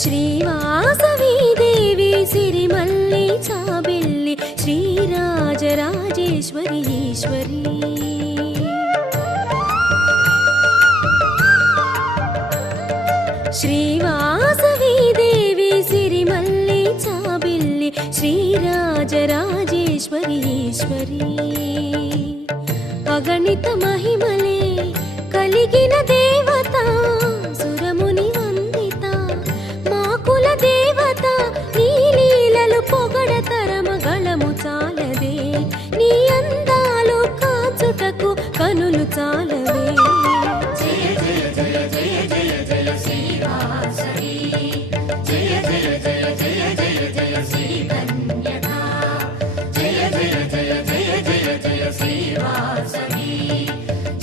श्रीवासवी देवी सिरिमल्ली चाबिल्ली श्रीराजराजेश्वरी ईश्वरी श्रीवासवी देवी सिरिमल्ली चाबिल्ली श्रीराजराजेश्वरी ईश्वरी अगणित महिमले कलिगिन देवता सुरमुनि वंदिता माकुल देवता नी लीललु పొగడతరమగళము చాలదే నీ అందాలు కాచుటకు కనులు చాలవే జయ జయ జయ జయ జయ జయ శ్రీవాసవి జయ జయ జయ జయ జయ జయ శ్రీ కన్యకా జయ జయ జయ జయ జయ జయ శ్రీవాసవి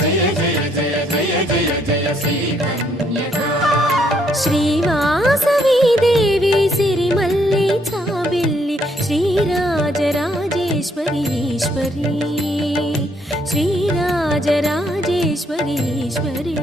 జయ జయ జయ జయ జయ జయ శ్రీ కన్యకా श्रीवासवी देवी सिरिमल्ली चाबिल्ली श्रीराजराजेश्वरी ईश्वरी श्रीराजराजेश्वरी ईश्वरी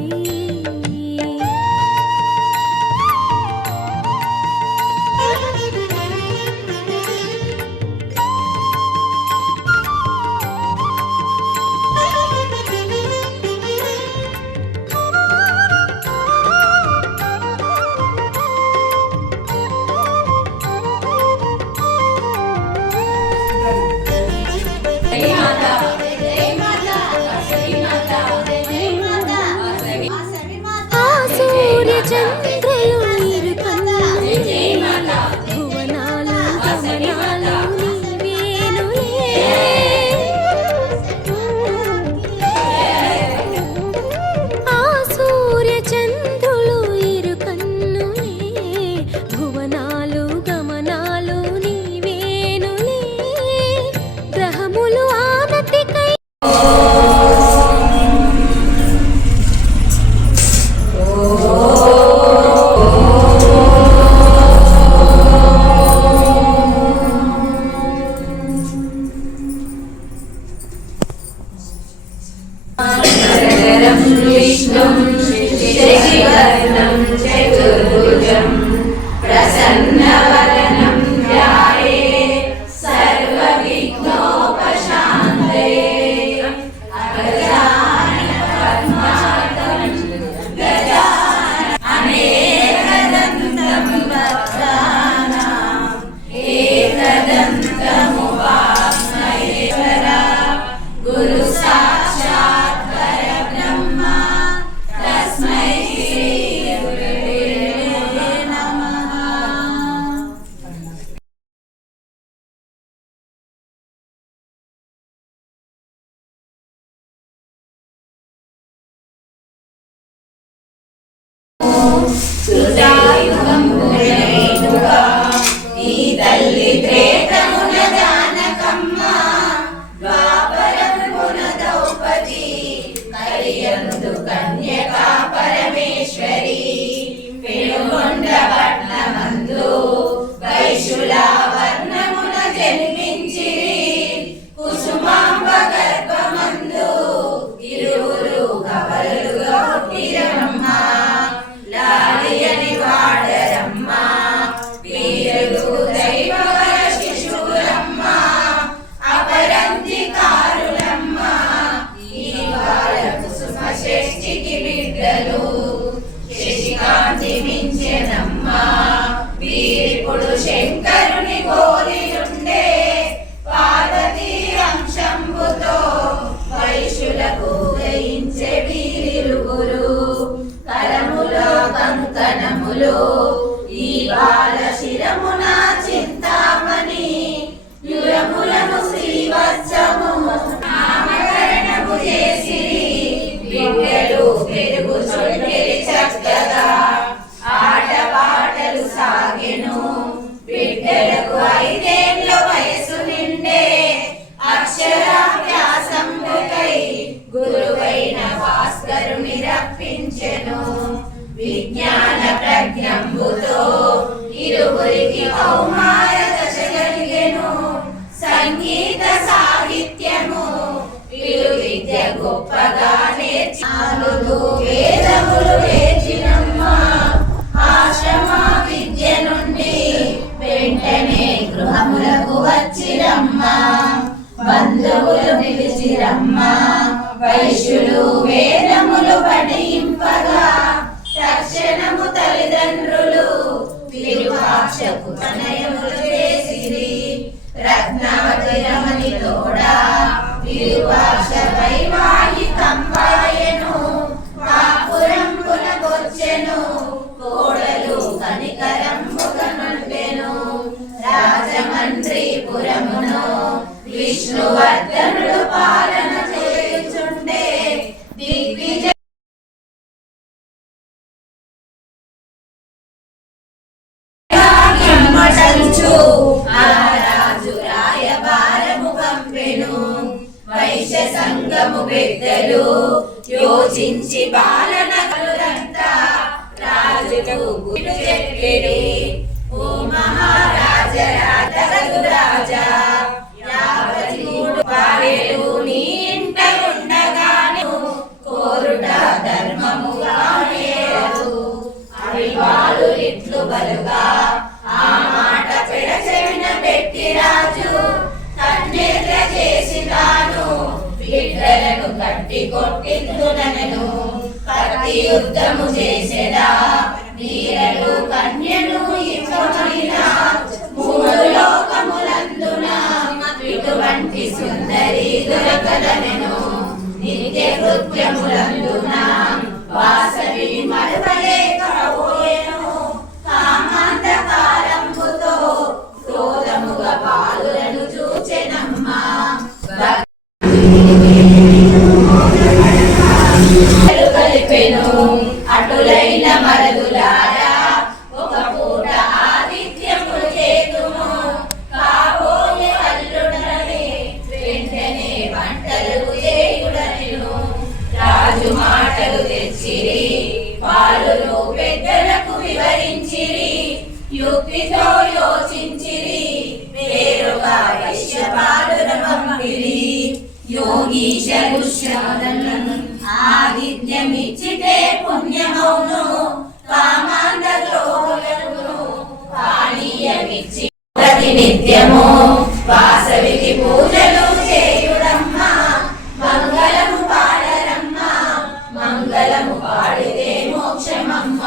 కన్యకా పరమేశ్వరి పెనుగొండపట్నమందు వైశుల వర్ణమున జన్మించిరి కుసుమాంబ గర్భమందు ఇరువురు కవలుగా పుట్టిరమ్మ లాలియ కౌమార దశ కలిగెను సంగీత సాహిత్యము విలు విద్య గొప్పగా నేర్చి 4 వేదములు నేర్చినమ్మ ఆశ్రమ విద్య నుండి వెంటనే గృహములకు వచ్చిరమ్మ బంధువులు పిలిచిరమ్మ వైశ్యులు వేదములు పఠింపగా తక్షణము తల్లిదండ్రులు విరూపాక్షకు ప్రణయములు చేసిరి రత్నావతి రమణి తోడా విరూపాక్ష వైవాహికంబాయెను కాపురంబునకొచ్చెను కోడలు కనికరంబుగనుండెను రాజమండ్రిపురమును విష్ణువర్ధనుడు పాలన చేయుచుండే దిగ్విజయ రాజు రాయబారము పంపెను వైశ్య సంఘము పెద్దలు యోచించి బాలనగరులంతా రాజుకు గురు చెప్పిరి ఓ మహారాజరాజు రాజా 53 భార్యలు నీ ఇంట ఉండగాను కోరుట ధర్మముగా నేరదు అవి వాళ్ళు ఇట్లు బలుగా ఆ మాట పెడచెవిన పెట్టి రాజు కన్నెర్ర చేసి తాను బిడ్డలను కట్టి కొట్టిందునను కత్తి యుద్ధము చేసేదా వీరలు కన్యను ఇవ్వమైన 3 లోకములందున ఇటువంటి సుందరి దొరకదనెను నిత్య కృత్యములందున వాసవి మరవలేకపోయెను కామాంధకారంబుతో క్రోధముగా బాలులను చూచెనమ్మా కలిపెను అటులైన మరదులారా ఒక పూట ఆతిథ్యము చేతుము కాబోయే అల్లుడని వెంటనే వంటలు చేయుడనెను రాజు మాటలు తెచ్చిరి బాలురు పెద్దలకు వివరించిరి యుక్తితో యోచించిరి వేరుగా వైశ్య బాలుర పంపిరి యోగీశలు ఆదిత్యమిచ్చితే పుణ్యమౌను కామాంధలోకులను పానీయమిచ్చి ప్రతినిత్యము వాసవికి పూజలు చేయుడమ్మ మంగళము పాడరమ్మ మంగళము పాడితే మోక్షమమ్మ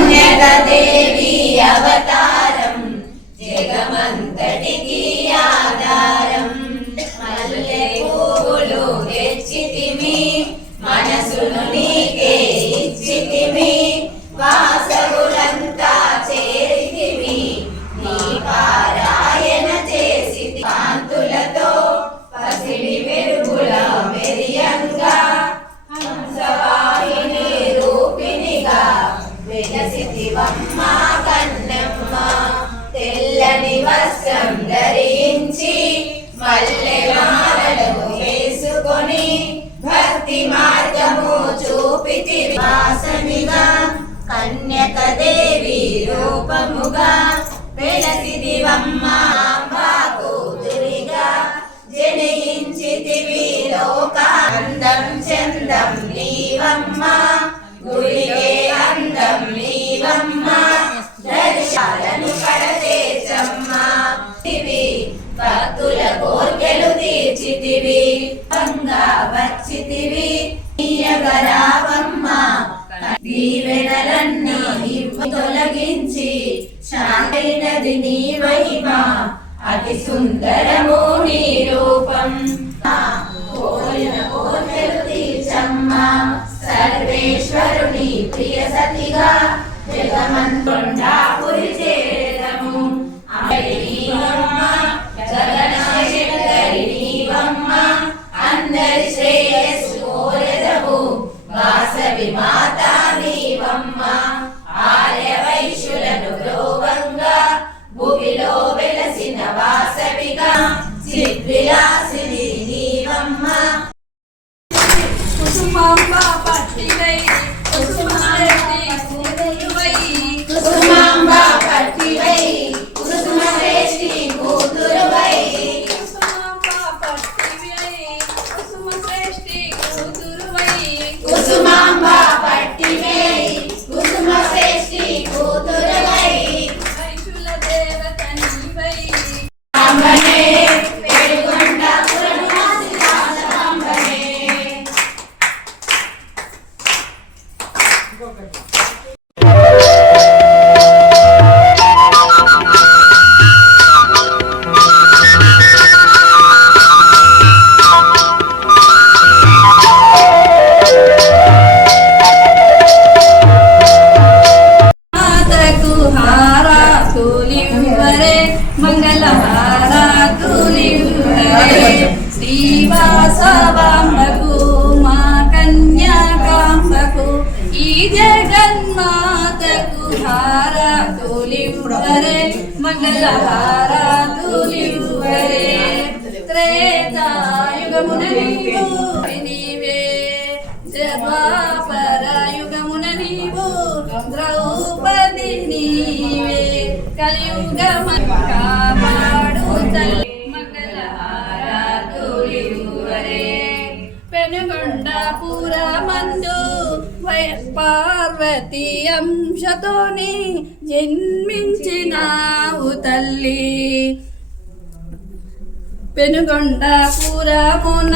కన్యకదేవి అవతారం జగమంతటికి ఆధారం మల్లె పువ్వులు తెచ్చితిమి మనసును నీకే ఇచ్చితిమి వాసవులంతా చేరితిమి నీ పారాయణ చేసి కాంతులతో పసిడి వెలుగుల మెరియంగా హంసవాహిని రూపిణిగా వెలసితివమ్మ కన్నమ్మ తెల్లని వస్త్రం ధరించి మల్లె మాలలు వేసుకొని భక్తి మార్గము చూపితి వాసనిగా కన్యకదేవి రూపముగా వెలసిదివమ్మ కూతురిగా జనయించితివి లోకాందం చందం నీవమ్మ గుడిగే అందం నీవమ్మ దర్శాలను కడతేచమ్మ భక్తుల కోర్కెలు తీర్చితివి గంగా వచ్చితివి నీయగరావమ్మ దీవెనలన్నీ తొలగించి శాంతైనది నీ మహిమ అతి సుందరము నీ రూపం కోరిన కోర్కెలు తీర్చమ్మ సర్వేశ్వరుని ప్రియ సతిగా జగమంతుండాపురి చేరము గగనాశంకరి నీవమ్మ అందరి శ్రేయస్సు కోరెదవు వాసవి మాత నీవమ్మ ఆర్య వైశ్యులను రోగంగా భూమిలో వెలసిన వాసవి విలాసిని నీవమ్మ కుసుమాంబ పట్టివై కుసుమశ్రేష్ఠి కూతురువై కుసుమాంబ పట్టివై కుసుమశ్రేష్ఠి కూతురువై కుసుమాంబ పట్టివై కుసుమశ్రేష్ఠి కూతురువై కుసుమాంబ పట్టివై కుసుమశ్రేష్ఠి కూతురువై వైశుల దేవత నీవై అంబనే పెరుగొండ పురనివాసి రాజాంబనే మాతకు హారతులివ్వరే మంగళహారతులివ్వరే శ్రీవాసవాంబకు మా కన్యాకాంబకు ఈ జగన్మాతకు హారతులివ్వరే మంగళహారతులివ్వరే త్రేతాయుగమున నీవే ద్వాపర యుగమున నీవు ద్రౌపది నీవే కలియుగమను కాపాడు తల్లి మంగళహారతులివ్వరే పెనుగొండపురమందు పార్వతీ అంశతోని జన్మించినావు తల్లి పెనుగొండపురమున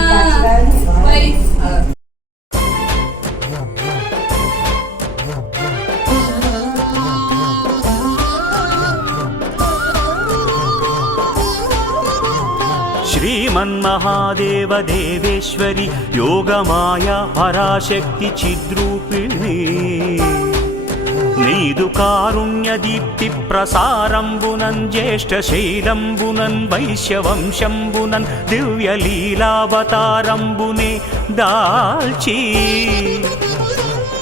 శ్రీమన్మహాదేవ దేవేశ్వరి యోగమాయ పరాశక్తి చిద్రూపిణి నీదు కారుణ్య దీప్తి ప్రసారంబునన్ జ్యేష్ఠ శైలంబునన్ వైశ్యవంశంబునన్ దివ్య లీలావతారంబునే దాల్చి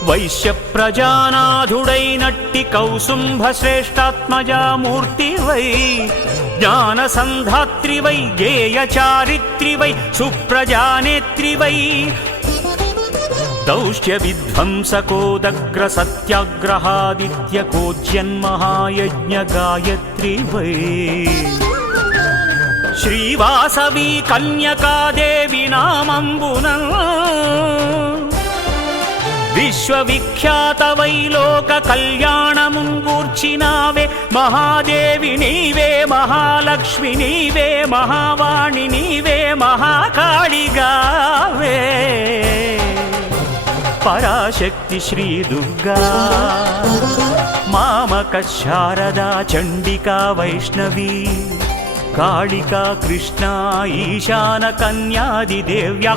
వైశ్య ప్రజానాథుడైనట్టి కౌసుంభ శ్రేష్టాత్మజామూర్తివై జ్ఞానసంధాత్రివై గేయ చారిత్రివై సుప్రజానేత్రివై దౌష్ట్య విధ్వంసకోదగ్ర సత్యాగ్రహాదిత్యకోజ్యన్మహాయజ్ఞ గాయత్రివై శ్రీవాసవి కన్యకాదేవి నామంబున విశ్వవిఖ్యాత వైలోక కళ్యాణముంగూర్చినావే మహాదేవి నీవే మహాలక్ష్మి నీవే మహావాణి నీవే మహాకాళిగావే పరాశక్తి శ్రీ దుర్గా మామక శారదా చండికా వైష్ణవి కాళికా కృష్ణ ఈశాన కన్యాది దేవ్య